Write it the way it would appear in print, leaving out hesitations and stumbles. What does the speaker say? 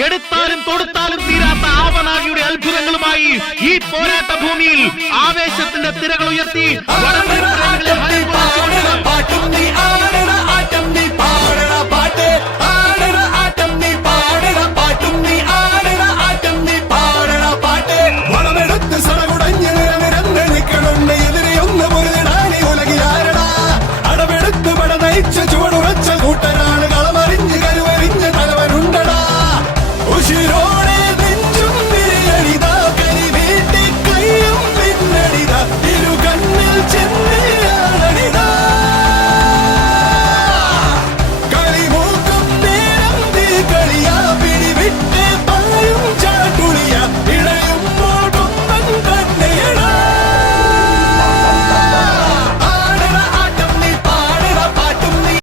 എടുത്താലും തൊടുത്താലും തീരാത്ത ആവനാഴിയുടെ അത്ഭുതങ്ങളുമായി ഈ പോരാട്ട ഭൂമിയിൽ ആവേശത്തിന്റെ തിരകൾ ഉയർത്തി വടംവലി പ്രേമികളെ